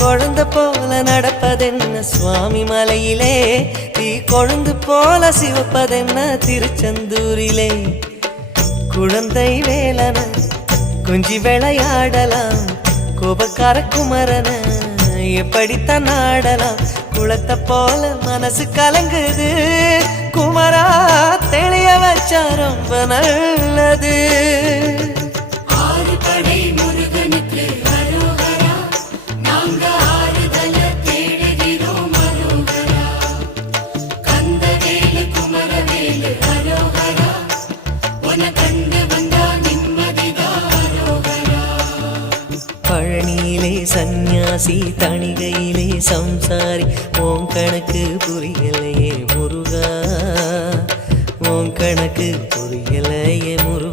குழந்தை போல நடப்பதென்ன சுவாமி மலையிலே, தீ கொழுந்து போல சிவப்பதென்ன திருச்செந்தூரிலே. குழந்தை வேலன கொஞ்சி விளையாடலாம், கோபக்கார குமரன எப்படித்தான் ஆடலாம். குளத்தை போல மனசு கலங்குது, குமரா தெளிய வச்சா ரொம்ப நல்லது. பழனியிலே சந்நியாசி, தணிகையிலே சம்சாரி, ஓம் கணக்கு புரியலையே முருகா, ஓம் கணக்கு புரியலையே முருகா.